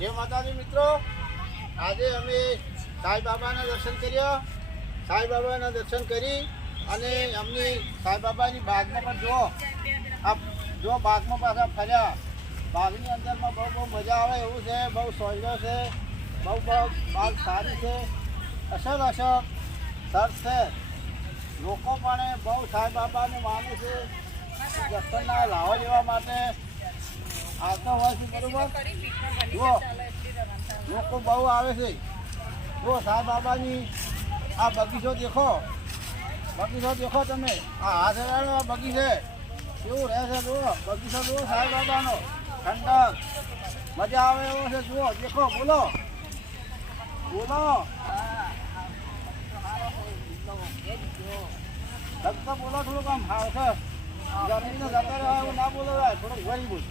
જય માતાજી મિત્રો, આજે અમે સાંઈ બાબાના દર્શન કર્યા. સાંઈ બાબાના દર્શન કરી અને અમની સાંઈ બાબાની બાગમાં પણ જો બાગમાં પાછા ફર્યા. બાગની અંદરમાં બહુ મજા આવે એવું છે. બહુ સોયલો છે, બહુ બાગ સારી છે, અસર સરસ છે. લોકો પણ બહુ સાંઈ બાબાને માને છે. દર્શનના લાવો લેવા માટે આવતા હોય છે. બરોબર, જુઓ લોકો બહુ આવે છે. જુઓ સાંઈ બાબાની આ બગીચો દેખો તમે. આ હાથ હલાડો, આ બગીચે કેવું રહે છે. જુઓ બગીચો જુઓ સાંઈ બાબાનો, ઠંડક મજા આવે એવો છે. જુઓ દેખો, બોલો લગતા બોલો. થોડુંક આમ હાવ છે. ગરમીને જતા રહે એવું ના બોલો, થોડુંક વળી બોલ.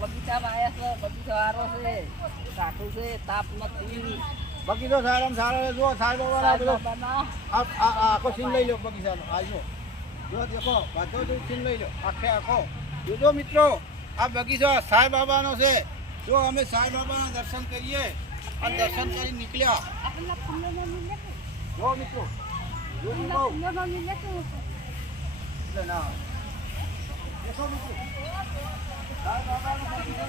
બગીચામાં આવ્યા છે, બગીચો સારો છે, કાઠું છે, તાપ નથી. બગીચો સારામાં સારો છે. જુઓ સાંઈ બાબાના આખો સીન લઈ લો બગીચાનો. આવજો જો દેખો, બધો સીન લઈ લો આખો. જોજો મિત્રો, આ બગીચો સાંઈ બાબાનો છે. જો અમે સાંઈ બાબાના દર્શન કરીએ અને દર્શન કરી નીકળ્યા. જો મિત્રો, જો ના દેખો મિત્રો, સાંઈ બાબાનો બગીચો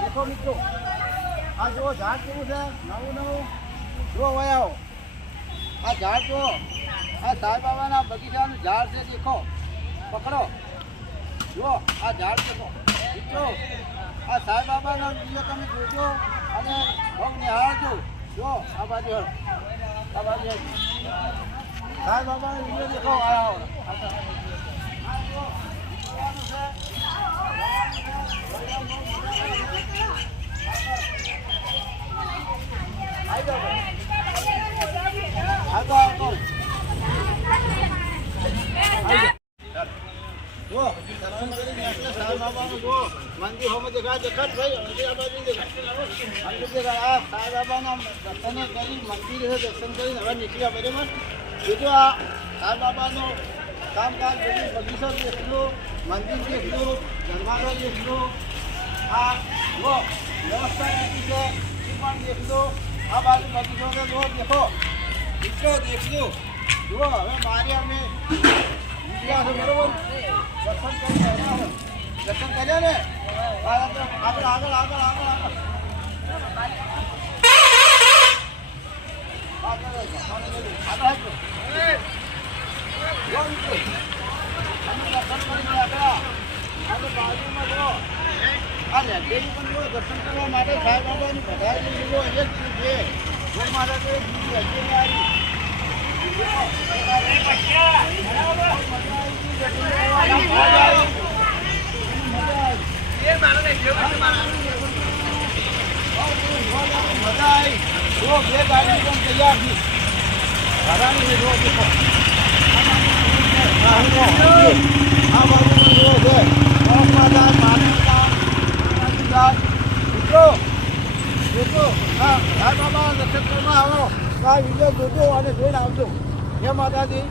દેખો મિત્રો. આ જુઓ ઝાડ કેવું છે, નવું. જુઓ વયાઓ આ ઝાડ જુઓ. આ સાંઈ બાબાના બગીચાનું ઝાડ છે. દેખો, પકડો. જુઓ આ ઝાડ દેખો મિત્રો. આ સાંઈ બાબાના વિડીયો તમે જોજો અને બહુ નિહાળજો. જુઓ આ બાજુ સાંઈ બાબાનો વિડીયો દેખો. મંદિર હોમાં દેખાડ ભાઈ. સાંઈ બાબાના દર્શન કરી, મંદિર દર્શન કરીને હવે નીકળ્યા. બરાબર, બીજું આ સાંઈ બાબાનું કામકાજ બધું બગીચો દેખલું, મંદિર દેખલું, દરવાજો દેખલું. આ જો વ્યવસ્થા કેટલી છે એ પણ દેખલું. આ બાજુ બગીચો છે. જો દેખો મિત્રો, દેખલું. જુઓ હવે મારે અમે નીકળ્યા છે. બરોબર, દર્શન કર્યા ને. આગળ દર્શન કરવા માટે સાંઈ બાબાની પધારેલી જુઓ એક છે. બે ગાડી પણ તૈયાર છે. ઘરાની જો દેખો, આ બાજુ પણ જુઓ છે. મિત્રો સાંઈ બાબા દર્શન કરવા આવો. આ વિડીયો જોજો અને જોઈને આવજો. જય માતાજી.